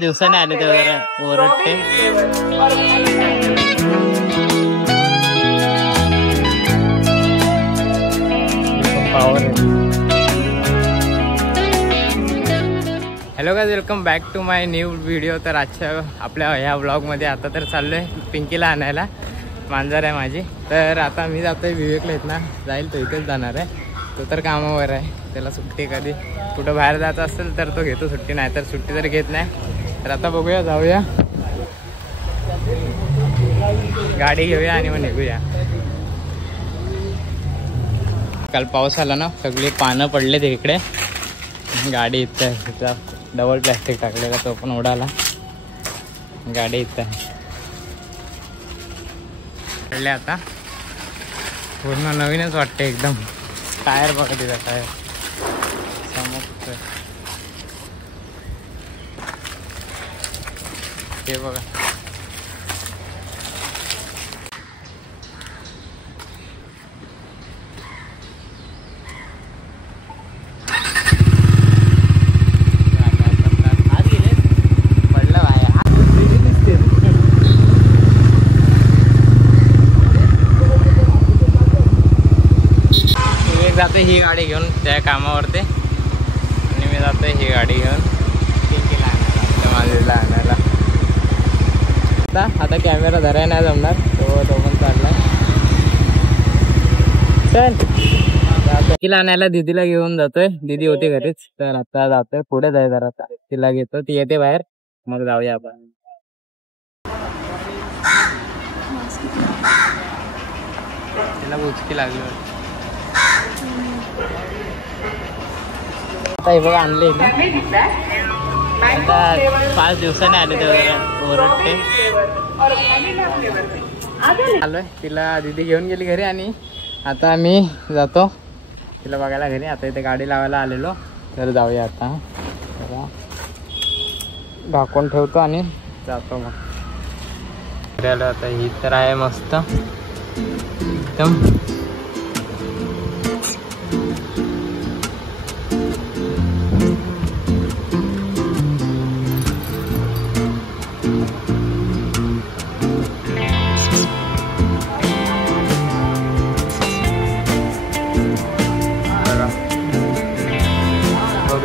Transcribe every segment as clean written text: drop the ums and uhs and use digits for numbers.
दिवसाने आले ते जरा ओरडते. Hello guys, welcome back to my new video. तर आजच्या आपल्या ह्या व्लॉगमध्ये आता तर चाललो आहे पिंकीला आणायला. मांजर आहे माझी. तर आता मी जातोय विवेकला. इथनं जाईल तो इथेच जाणार आहे. तो तर कामावर आहे. त्याला सुट्टी कधी कुठं बाहेर जायचं असेल तर तो घेतो सुट्टी, नाही तर सुट्टी जर घेत नाही. तर आता बघूया, जाऊया गाडी घेऊया आणि मग निघूया. काल पाऊस आला ना, सगळी पानं पडले ते इकडे. गाडी इथं आहे, तिथं डबल प्लॅस्टिक टाकलेला तो पण उडाला. गाडी इथं आहे. पडले आता पूर्ण नवीनच वाटते एकदम. टायर बघा तिथं, टायर समोर ते बघा. जाते ही गाडी घेऊन त्या कामावरती आणि मी जातोय ही गाडी घेऊन पिंकीला आणायला, आणायला. आता कॅमेरा धरायला नाही जमणार, तो पण चाललाय. चल पिंकीला आणायला दीदीला घेऊन जातोय. दीदी होती घरीच, तर आता जातोय पुढे जाय जरा. तिला घेतो, ती येते बाहेर, मग जाऊया आपण. तिला बुचकी लागली. आता हे बघा आणले. आता 5 दिवसाने आले ते ओरडते. आलोय, तिला दीदी घेऊन गेली घरी आणि आता मी जातो तिला बघायला घरी. आता इथे गाडी लावायला आलेलो, तर जाऊया आता. ढाकून ठेवतो आणि जातो मग. आता ही तर आहे मस्त एकदम.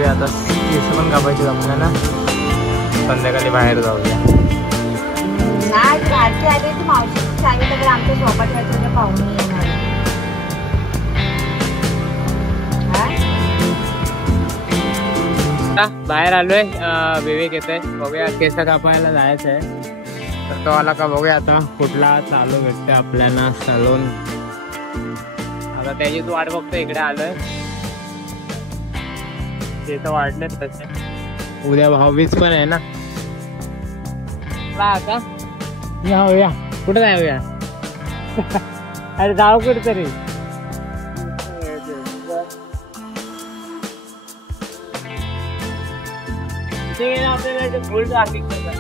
आता केस पण कापायचे आपल्याला. संध्याकाळी बाहेर जाऊया. बाहेर आलोय, विवेक येतोय. बघूया केस कापायला जायचं आहे. तर तो आला का बघूया आता कुठला चालू भेटते आपल्याला सलून. आता त्याची तू वाट बघतो. इकडे आलोय, ते तर वाढलेत तसे. उद्या 22 पण आहे ना. आता जाऊया. कुठे जाऊया? अरे जाऊ कुठे तरी.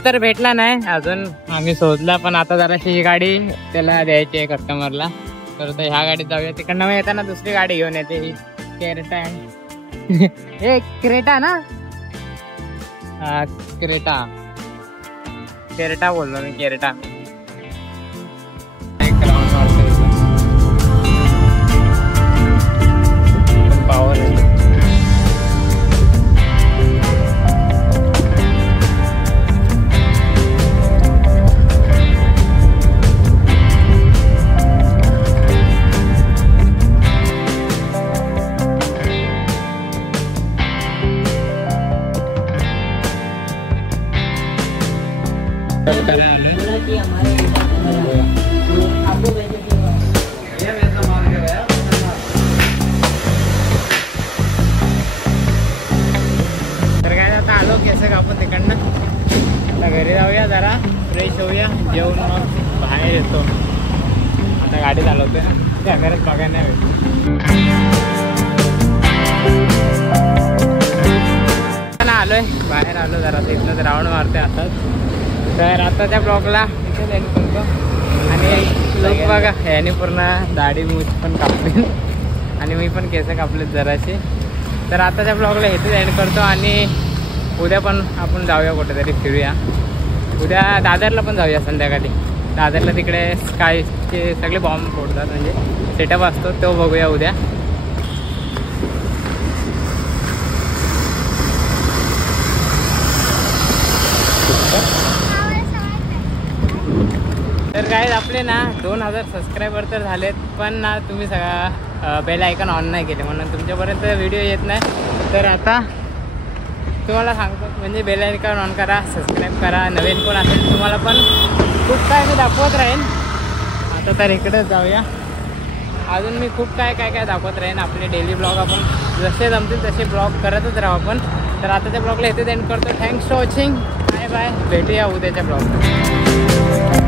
तर भेटला नाही अजून, आम्ही शोधला. पण आता जराशी ही गाडी त्याला द्यायची आहे कस्टमरला. तर ह्या गाडीत जाऊया. तिकडनं मग येताना दुसरी गाडी घेऊन येते, ही केरटा. एक क्रेटा ना, क्रेटा. केरटा बोललो मी, केरटा. पावर आहे. तर काय आता आलो केस कापून तिकडनं. आता घरी जाऊया, जरा फ्रेश होऊया, जेवून मग बाहेर येतो. आता गाडी चालवतोय ना, कॅमेऱ्यात बघायला नाही भेटत. आलोय बाहेर, आलो जरा इथनं राऊंड मारतोय आता. तर आताच्या ब्लॉगला इथे एंड करतो. आणि लोक बघा, याने पूर्ण दाढी मूछ पण कापली आणि मी पण केस कापलेत जराशी. तर आताच्या ब्लॉगला इथेच एंड करतो आणि उद्या पण आपण जाऊया कुठेतरी फिरूया. उद्या दादरला पण जाऊया संध्याकाळी. दादरला तिकडे स्कायचे सगळे बॉम्ब फोडतात, म्हणजे सेटअप असतो, तो बघूया उद्या. तर काय आपले ना 2000 सबस्क्रायबर तर झालेत, पण ना तुम्ही सगळा बेल आयकॉन ऑन नाही केले, म्हणून तुमच्यापर्यंत व्हिडिओ येत नाही. तर आता तुम्हाला सांगतो, म्हणजे बेल आयकॉन ऑन करा, सबस्क्राईब करा. नवीन कोण असेल तुम्हाला पण खूप काय मी दाखवत राहीन. आता तर इकडेच जाऊया. अजून मी खूप काय दाखवत राहीन. आपले डेली ब्लॉग आपण जसे जमतील तसे ब्लॉग करतच राहू आपण. तर आता त्या ब्लॉगला इथे एंड करतो. Thanks for watching. Bye bye. भेटूया उद्याच्या ब्लॉग.